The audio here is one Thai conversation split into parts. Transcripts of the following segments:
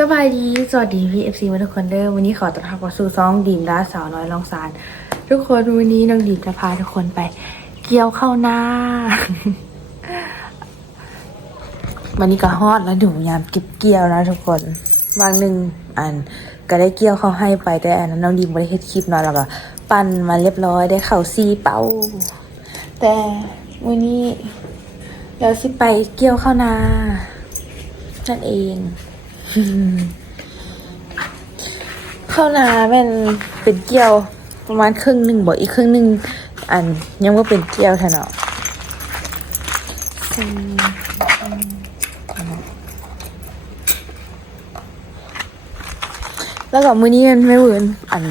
สบายดี สวัสดีพี่เอฟซีทุกคนเด้อวันนี้ขอต้อนรับเข้าสู่ซองดีมด้าสาวน้อยลองสาร ทุกคนวันนี้น้องดีมจะพาทุกคนไป เกี่ยวเข้าวหน้า วันนี้ก็ฮอดแล้วดูยามเก็บเกี่ยวนะทุกคนบางหนึ่งอันก็ได้เกี่ยวเขาให้ไปแต่อันนั้นน้องดีมไม่ได้เฮ็ดคลิปเนาะแล้วก็ปั่นมาเรียบร้อยได้เข่าซีเป้า แต่วันนี้เราสิไปเกี่ยวข้าวนานั่นเอง ข้าวนาแม่นเป็นเกี่ยว ประมาณครึ่งหนึ่งบอกอีกครึ่งหนึ่งอันยังว่าเป็นเกี่ยวแทนเนาะแล้วก็มื้อนี้มันไม่เหมือนอัน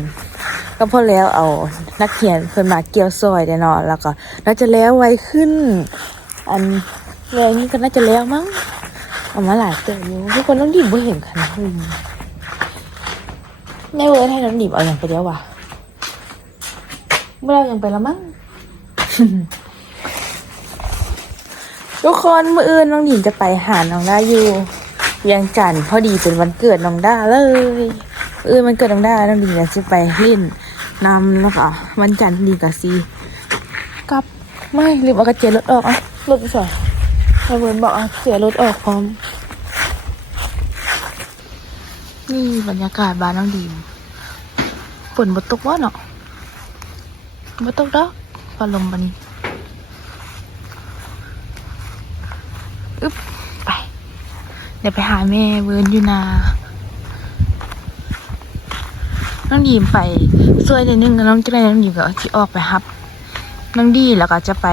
ก็พอแล้วเอานักเขียนเพิ่นมาเกี่ยวซอยได้เนาะแล้วก็น่าจะแล้วไวขึ้น อันแรงนี้ก็น่าจะแล้วมั้ง เอามาหลายเติมอทุกคนต้องดิบบ่เห็นขนาดนี้แม่เวิร์ดให้น้องดิบเอาอย่างไปเดียวว่ะเมื่อเรายังไปแล้วมั้งทุกคนมื่ออื่นน้องหญิงจะไปหาน้องด้าอยู่ยังจันทน์พอดีเป็นวันเกิดน้องด้าเลยมื่ออื่นมันเกิดน้องด้าน้องหญิงจะไปเล่นนำแล้วก็วันจันทร์ดีกับซีกลับไม่ลืมเอากระเจี๊ยรถออกอะรถไปสอย ไอเวินบอกเสียรถออกพร้อม นี่บรรยากาศบ้านน้องดีมฝนบตกว่าเนาะบตกดอกปลมบันนี้อึ๊บไป เดี๋ยวไปหาแม่เวิร์นอยู่นาน้องดีมไปซวยเดยวนึงน้องจะได้น้องดีมก็ที่ออกไปฮับ น้องดีแล้วก็จะไป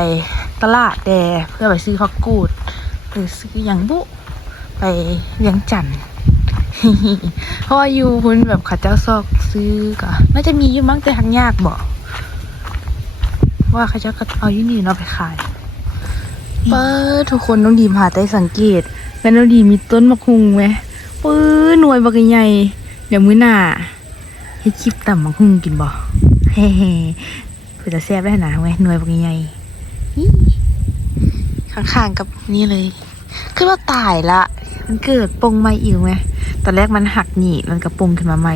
ตลาดแดเพื่อไปซื้อผักกูดหรือซื้ออย่างบุ ไปเวียงจันเพราะว่าอยู่พุ่นแบบข้าเจ้าซอกซื้อก็น่าจะมีอยู่มั้งแต่ทางยากบอกว่าเขาเจ้าก็เอาอยู่นี่เนาะไปขายเปิดทุกคนน้องดีมหาได้สังเกตแม่น้องดีมีต้นมะคุงไหมปื้อหน่วยบักใหญ่เดี๋ยวมื้อหน้าให้คลิปต่ำมะคุงกินบ่เฮ้ๆเพื่อจะแซ่บได้หนาไหมหน่วยบักใหญ่ ข้างๆกับนี่เลย คือว่าตายละ มันเกิดปงใหม่อีกไหมตอนแรกมันหักหนีมันกระปงขึ้นมาใหม่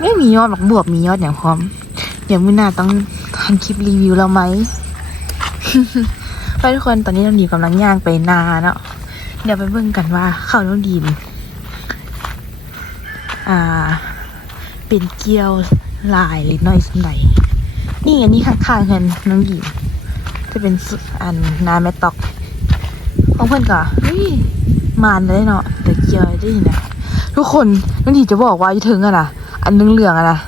ไม่มียอดหรอกบวบมียอดอย่างพร้อม เดี๋ยวมือหน้าต้องทำคลิปรีวิวเราไหมไปทุกคนตอนนี้น้องดีมกำลังย่างไปนาเนาะเดี๋ยวไปเบิ่งกันว่าข้าวน้องดีมอ่า เป็นเกี๊ยวลายหรือน้อยสันไหนนี่อันนี้ข้างๆกันน้องดีม จะเป็นอันนาแมตอกของเพื่อนก็เฮ้ยมานเลยเนาะแต่เกียวได้นะทุกคนน้องดีจะบอกว่าอยู่ถึงอะนะอันนึงเหลืองอะนะ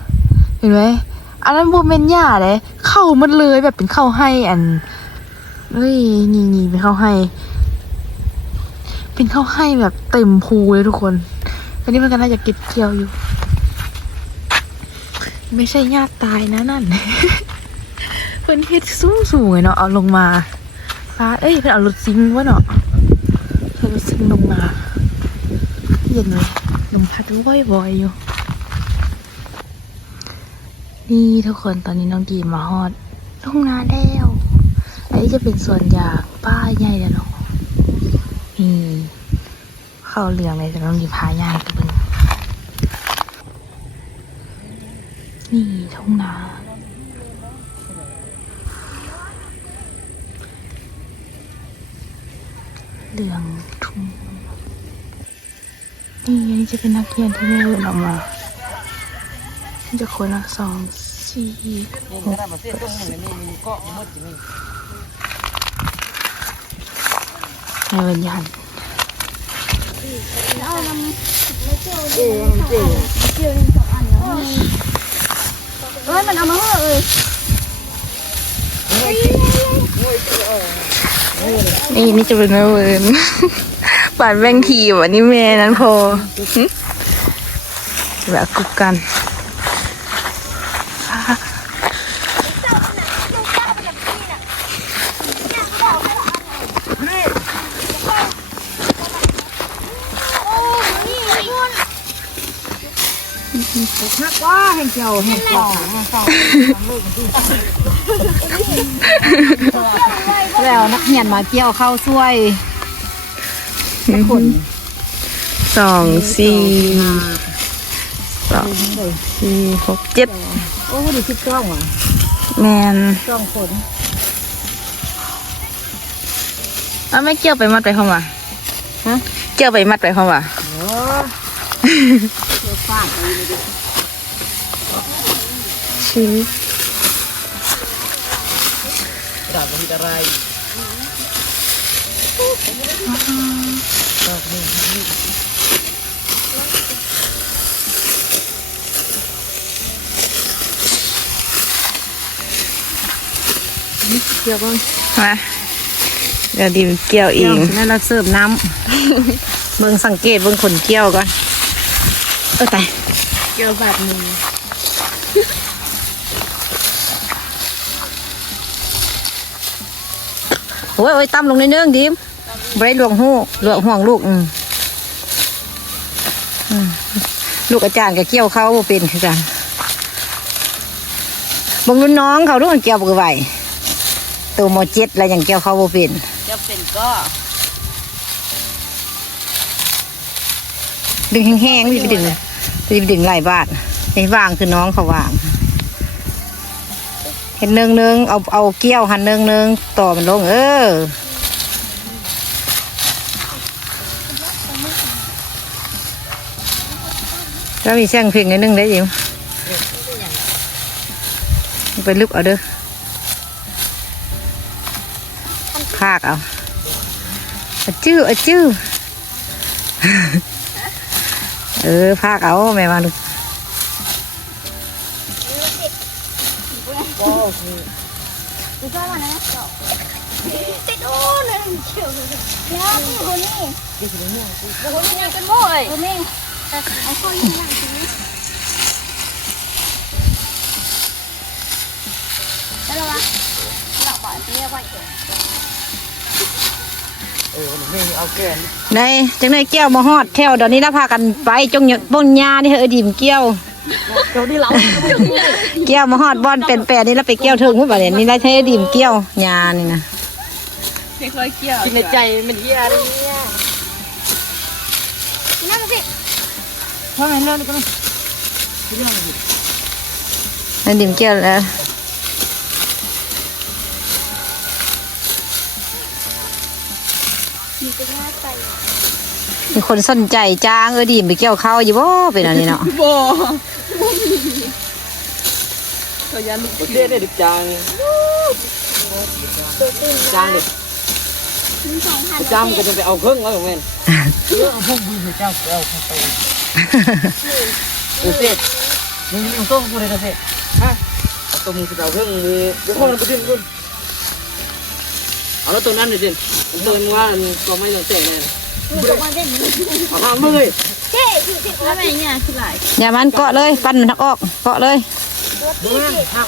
เห็นไหมอันนั้นโบเมนย่าเลยเข้ามันเลยแบบเป็นเข้าให้อันเฮ้ยนี่นี่เป็นเข้าให้ เป็นเข้าให้แบบเต็มภูเลยทุกคนอันนี้มันก็น่าจะเก็บเกี่ยวอยู่ ไม่ใช่ญาติตายนะนั่น เพิ่นเฮ็ดสูงสูงเลยเนาะเอาลงมาฟ้าเอ้ยเพิ่นเอารถซิงวะเนาะเพิ่นรถซิงลงมาเย็นเลยลมพัดว่อยๆอยอยู่ นี่ทุกคนตอนนี้น้องดีมมาฮอดลงงาแล้วอันนี้จะเป็นส่วนยางป้าใหญ่แล้วเนาะนี่เข้าเรืองเลยแต่ต้องมีพายางตัวนึงนี่ทุ่งนา เรืองทุ่งนี่อันนี้จะเป็นนักเรียนที่แม่เวิร์นออกมา จะคนละสองสี่หกแปดสิบในวันยันเอ้ยมันเอามาเฮ้อเอ้ย นี่นี่จะเป็นแม่เวิร์นปาดแบงทีวันนี้แม่นั้นพอแบบกุบกันนักว่าแห่งเกี่ยวแห่งเกี่ยวแล้วนักเรียนมาเกี่ยวเข้าช่วยคนสองสี่สองสี่หกเจ็ดโอ้ดิคิดกล้องว่ะแมนกล้องฝนเอาไม่เกี่ยวไปมัดไปเข้ามาฮะเกี่ยวไปมัดไปเข้ามาโอ้เชื่อฟาดเลยดิชี้ดาบมีอะไร เกี่ยวบ้างมาเดี๋ยวดิมเกี่ยวเอเกี่ยวงนั่นเราเสิร์ฟน้ำเบิ่งสังเกตเบิ่งขนเกี่ยวก่อน เออตายเกี่ยวแบบนี้โอ้ยโอ้ยตั้มลงในเนื่องดิม ไว้หลวงหูหลวงห่วงลูกอืมอืมลูกอาจารย์ก็เกี่ยวเขาบ่เป็นคือกันเบิ่งรุ่นน้องเขาดูมันเกี่ยวบ่ไหวตัวโมเจ็ดอะไรอย่างเกี่ยวเขาบ่เป็นจะเป็นก็ดึงแห้งๆไม่ไปดึงไปดึงหลายบาทไอ้วางคือน้องเขาวาง เห็นเนืองเนืองๆเอาเอาเกี้ยวหันเนืองเนืองๆต่อมันลง เออ แล้วมีเสียงเพลงนิดนึงได้ยิมไปลึกเอาเด้อพากเอาอะจื้ออะจื้อเออพากเอาแม่มาดูติดโอ้เลยเขียวเลยเนี่ยนี่คนนี้คนนี้เป็นโม่เลยคนนี้ ไอ้ข้อนี้นั่งตรงนี้แล้วเราวะเราบอกเรียกว่าเกี่ยวในจังในเกี้ยวมาฮอดแถวเดี๋ยวนี้นะพากันไปจงหยดบนยานี่เฮ้ยดิมเกี้ยวเดี๋ยวนี้เราเกี้ยวมาฮอดบอนเป็นแปรนี่แล้วไปเกี้ยวถึงพุ่นบ่เนี่ยนี่ได้ใช้ดิมเกี้ยวยานี่นะเด็กร้อยเกี่ยวกินในใจมันเยี่ยอะไรเนี่ย เพราะงั้นเรื่องนี้ก็นั่นดิมเกี้ยวแล้วมีคนสนใจจ้างเออดิมไปเกี่ยวข้าวอยู่บ่เป็นอันนี้เนาะบ่ตัวยันลูกเด็ดเด็ดจางตัวตื่นจางเด็ดหนึ่งสองพันจางมันก็จะไปเอาเครื่องแล้วเหมือนกันเออเสร็จมึงยิงต้มกูเจฮะเอาตัวมึงจะเอาเครื่องมือเข้อมันไป ดิ้นกูเอาแล้วตัวนั้นเลยสิตัวมึงว่าก็ไม่ต้องเตะแน่มือตกมาเด่นเอาหางมือเลยเท่คือที่ว่าไงเนี่ยคือไรอย่ามันเกาะเลย ปั้นมันออกเกาะเลยตัวตีเท่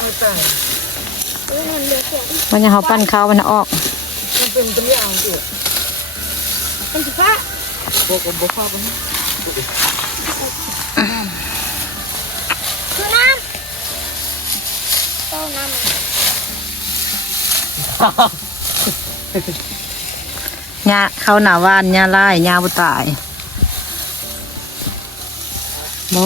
เออมันเหอเสียงมันจะเขาปั้นข้าวมันออกมันเป็นตัวอย่างตัวเป็นสิฟ้าบกกับบอกฟ้าปะ คือน้ำเต้าน้ำหญ้าเขาหนาวานหญ้าลายาบุตายโบ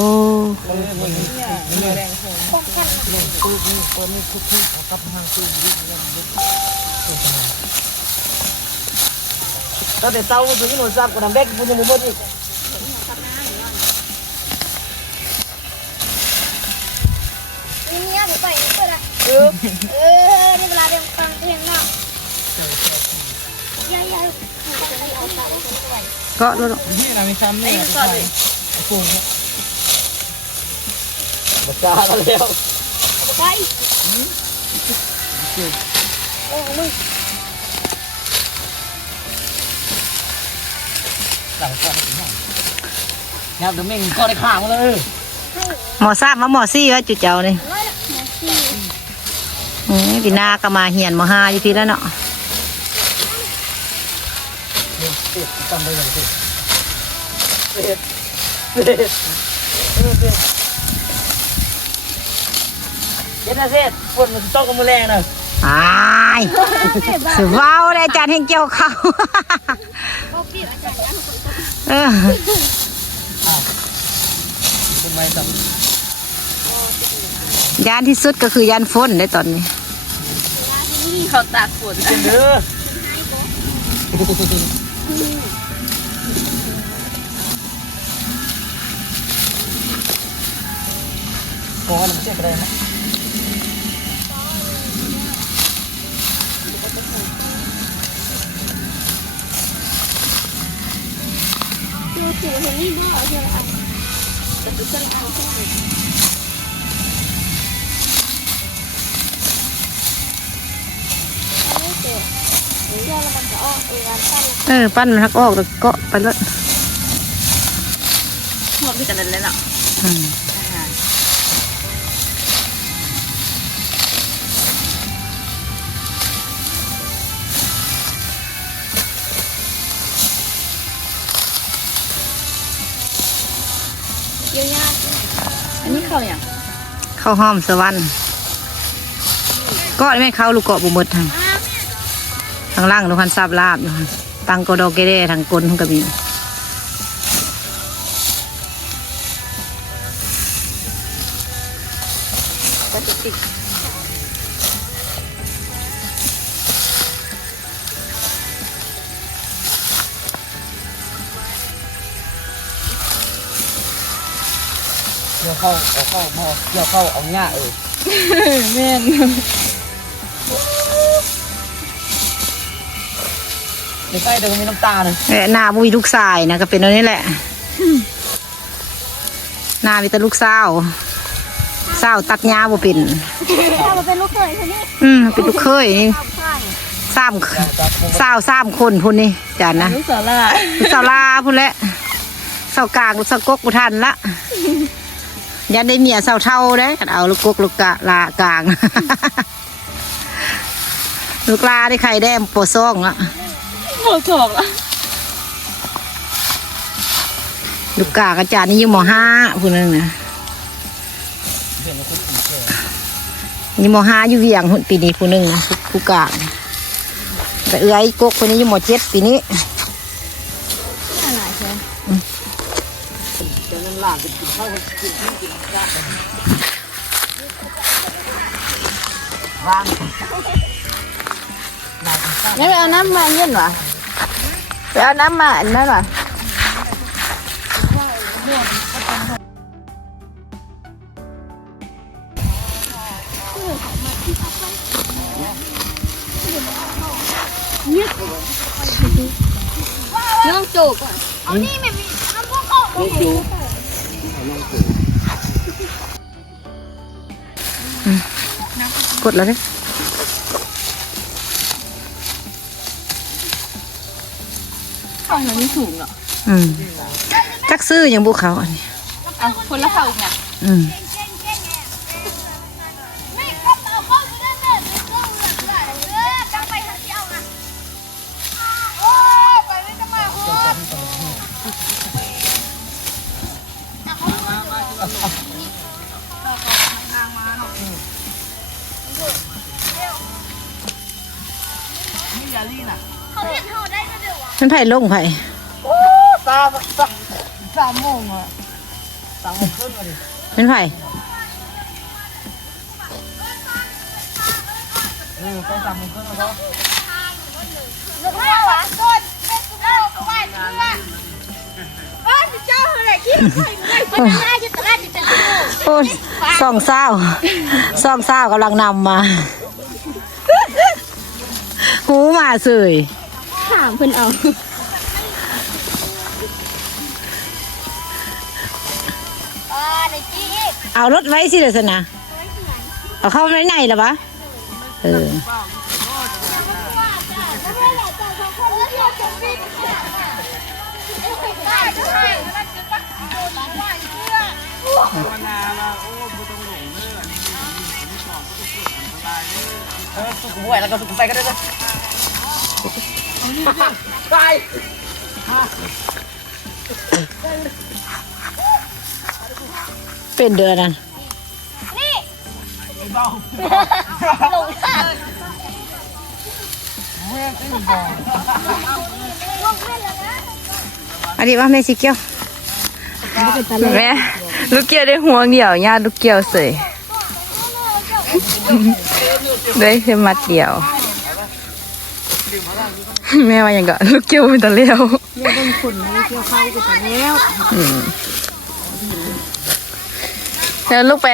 ถ้าแต่เศร้าตัวนี้หนูทราบกูทำแบกกูยังไม่หมดอีกะแล้วลูกนี่นะมีซ้ำนี่ก่อนเลยกูบัจาแล้วไปโอ้มึงหลังก่อนถึงห้องงับเดี๋ยวแม่งก็ได้ข่าวเลยหมอทราบมาหมอซี่ว่าจุดเจ้านี่ นี่นาก็มาเหียนมอห้าอยู่พี่แล้วเนาะเลยสิเสร็จเสร็จเสร็จเย็นนะเสร็จฝนมันต้องกับมือแรงนะอายสือว้าวเลยอาจารย์แห่งเกี่ยวเขาเอาจานะเออเป็นไม้สับยานที่สุดก็คือยานฝนได้ตอนนี้ เขาตากฝนเป็นเด้อพอมันเจ็บอะไรนะดูถูเห็นนี่ด้วยเธอละแต่ดูเธอละอันใช่ไห เดี๋ยวเรามันจะออกเองกันปั้นเออปั้นมันทักออกแล้วก็ไปเลยหมดมีแต่นั้นเลยเนาะอืมเยอะยากอันนี้เข้าอย่างเข้าห้อมสวรรค์ก็ไม่เข้าลูกเกาะบุหมดทางทางล่างลูกคันซาบลาบอยู่ค่ะตังกอดอกเกเรทางกลทางกระบี่ก็จะติดเกี่ยวเข้าเอาเข้าหม้อเกี่ยวเข้าเอาหญ้าเออแม่น ในใกล้เดี๋ยวมีน้ำตาเลยเอ้ยหน้าบุยลูกชายนะก็เป็นอันนี้แหละ หน้ามีแต่ลูกสาวสาวตัดหญ้าบ่เป็นถ้ามันเป็นลูกเขยคนนี้อืมเป็นลูกเคยนี่ทำข้างสามจับสาวสามคนพุ่นนี่จานนะลูกสาวล่าลูกสาวลาพุ่นแหละสาวกลางลูกสาวกกบุทันละยันได้เมียสาวเท่าได้กันเอาลูกกกลูกกะลากลาง ลูกลาได้ไข่แดมปวดซ่องละ หมดสองละลูกกากอาจารย์นี่อยังมห้าพุ่นนึงนะนี่มห้าอยู่เวียงหุ่นปีนี้พุ่นนึงนะผู้กากแต่เอื้อยกกคนนี้อยู่มเจ็ดปีนี้อะไรใช่เดี๋ยวน้ำลาดจะกินข้าวกินกินหญ้าว่างไม่ไปเอาน้ำมาเย็นวะ ไปเอาน้ำมาอันนั้นวะน้องจูบอะเอานี่ไม่มีน้ำพวกเขาลูกอยู่กดแล้วเนี่ย ข้าวอย่างนี้สูงเนาะอืมจักซื้ออย่างบุเขาอันนี้เอาคนละข้าวอีกเนี่ยอืมไม่ มันไผ่ลงไผ่สามสามสามโมงอะสามโมงครึ่งอะดิเป็นไผ่เออไปสามโมงครึ่งแล้วแล้วก็วะโดนเป็นสุดยอดกว่าเพื่อนเออเจ้าอะไรที่ใครไม่ไม่ได้จะตลาดจะจะโอ้ยสองเศร้าสองเศร้ากำลังนำมาหูมาเสย ถามเพื่อนเอาเออในจี้เอารถไว้สิเดยวสนะเอาเข้าไว้ในหรอวะเออแล้วไม่แหละแต่ของคนแล้วเราจะวิ่งได้ใช่แล้วจะปักโดนหวานเชื่อเออสุกบวยแล้วก็สุกไปก็ได้ เลยไปเป็นเดือนนั้นนี่เบาหลงทางเมื่อกี้บอกลงเล่นแล้วนะอันนี้ว่าแม่สิเกียวแม่ลูกเกียวได้ห่วงเดียวญาติลูกเกียวเสยได้แค่มัดเดียว แม่ว่าอย่างก็ลูกเกียวเป็นตะเลี้ยวเรื่องคนนี้เกี่ยวเข้าไปแต่แล้วเดี๋ยวลูกไป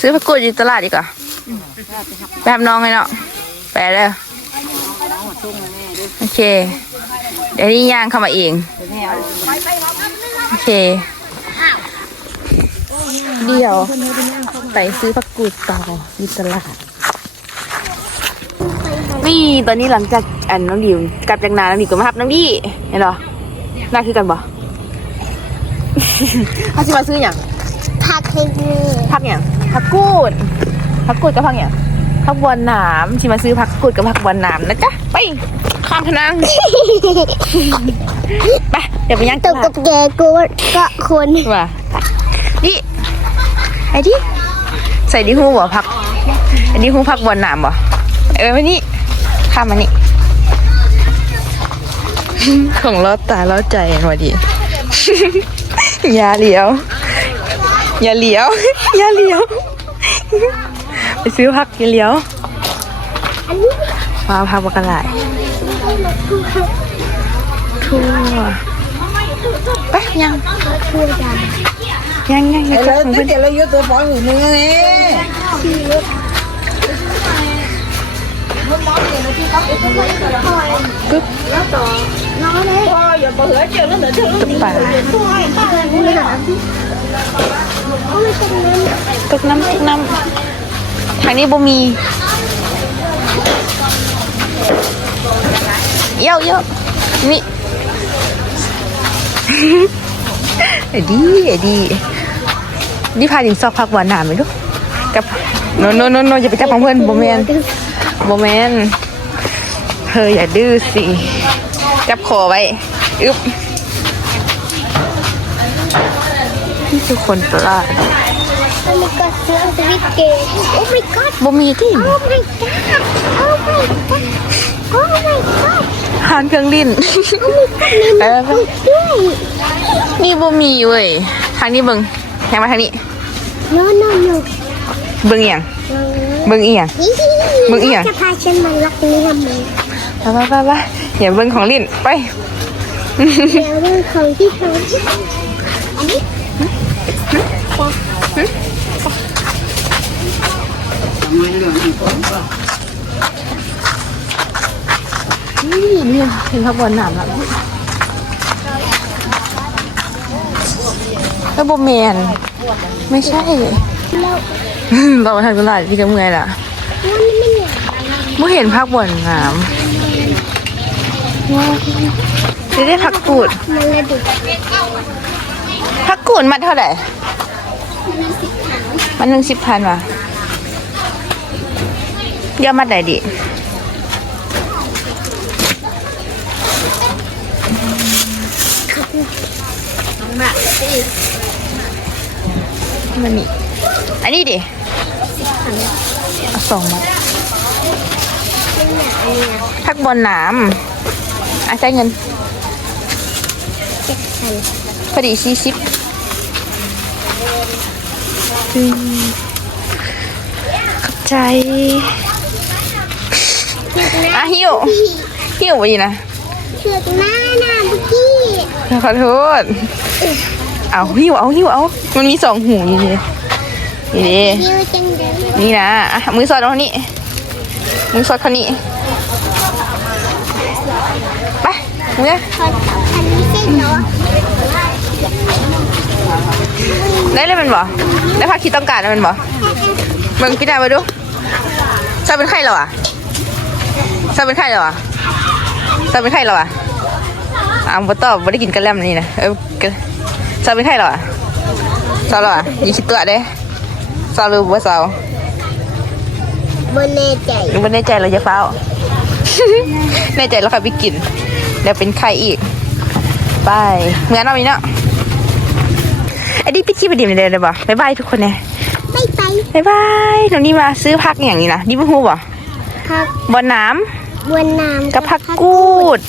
ซื้อผักกูดอยู่ตลาดดีกว่าไปทำน้องไงเนาะไปเลยโอเค เดี๋ยวนี้ย่างเข้ามาเองโอเค เดี๋ยวไปซื้อผักกูดต่ออยู่ตลาด นี่ตอนนี้หลังจากอันน้องดิวกลับจากนาน้องดิวก็มาฮับน้องดีเห็นเหรอน่าคือกันบ่เขาจะมาซื้ออย่างพักให้มือผักอย่างผักกูดผักกูดกับผักอย่างผักบัวหนามที่มาซื้อผักกูดกับผักบัวหนามนะจ๊ะไปข้ามทนังไปเดี๋ยวไปย่างตตกลากัดบแกกูก็คนว่าดิไอ้ดิใส่ดิหูบ่ผักไอ้ดิหูผักบัวหนามบ่เออมานี่ ข้ามมานี่ ของล้อตาล้อใจพอดี อย่าเหลียว อย่าเหลียว อย่าเหลียว ไปซื้อผักอย่าเหลียวมาพักบักกะไหลทั่วไปยังทั่วยังยังยังจับของเพื่อนเดี๋ยวเราย กตัวฟองอยู่นี่นี่ปึ๊บำน้อยเลยตกปลามือหาโอ้ยเป็นเงินตกน้ำตกน้ำทางนี้บ่มีเยอะเยอะนี่เอ็ดดี้เอ็ดดี้นี่พาดินซอกพักหวานหนามไหมลูกกับโนโนโนโนอย่าไปจับของเพื่อนบแมน โบแมนเธออย่าดื้อสิ จับคอไว้ อึ๊บนี่คือคนตลาดอันนี้ก็เสื้อสวิตเกตโอ้ my god บ่มีที่ โอ้ my god โอ้ my god โอ้ my god หานเครื่องลิ้นเออด้วยนี่บ่มีเว้ย ทางนี้เบิงแทงมาทางนี้ no no no เบิงเอียง เบิงเอียง มึงอีหยังจะพาฉันมารักนี้ทำไมไปไปไปไปอย่าเบิงของลิ้นไปแล้วเรื่องของที่เขาอันนี้นี่นี่เห็นขบวนหนามแล้วแล้วโบแมนไม่ใช่ เราเรามาทางตลาดพี่จะเมื่อยล่ะว่ามันไม่เหนื่อยเมื่อเห็นพักบวนหนามจะได้พักกูดมันเลยดุพักกูดมัดเท่าไหร่มันหนึ่งสิบพันว่ะยอดมัดไหนดิมันนี่อันนี้ดิเอา สองมัดพักบอลหนามอะใช้เงินพอดีสี่สิบขอบใจอะหิวหิวไปดีนะเชือกหน้าหน้าบุกี้ขอโทษ เอาหิวเอาหิวเอา มันมีสองหูอยู่นี่ นี่ดิเยอะจังเลยนี่นะอะมือสอดเอาคนนี้มือสอดคนนี้ไปมือขออันนี้เส้นเหรอได้เลยมันบ่ได้พักคิดต้องการแล้วมันบ่มึงพี่นายมาดูซาเป็นไข้เหรอวะซาเป็นไข้เหรอวะซาเป็นไข้เหรอวะอ่าบ่ตอบบ่ได้กินกระแลมนี่นะเออซาเป็นไข้เหรอวะซาเหรอวะอย่าคิดตัวเด้ ซาหรือบ่ซาบนแน่ใจหรือบ่แน่ใจเราจะเฝ้าแน่ใจแล้วค่ะไปกินเดี๋ยวเป็นไข้อีก ไปเหมือนเอาอีกเนาะไอ้ดิพี่ชีไปดิมเลยเลยบ่บ๊ายบายทุกคนเนี่ยไม่ไปบ๊ายบายหนูนี่มาซื้อผักอย่างนี้นะดิบฮูบ่พักบนน้บนน้ำำกับผักกูด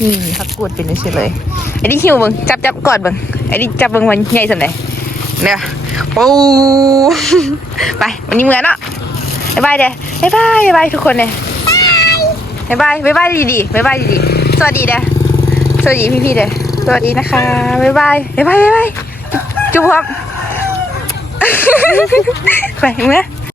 นี่ผักกูดเป็นนี่สิเลยไอ้ดิหิวเบิ่งจับจับกอดเบิ่งไอ้ดิจับเบิ่งวันใหญ่สำไหน เนี่ยปูไปวันนี้เหมือนอะบ๊ายบายเด้บ๊ายบายบ๊ายบายทุกคนเลยบ๊ายบายบ๊ายบายดีดีบ๊ายบายดีดีสวัสดีเด้สวัสดีพี่พี่เด้สวัสดีนะคะบ๊ายบายบ๊ายบายบ๊ายบายจุ๊บครับไปเมื่อ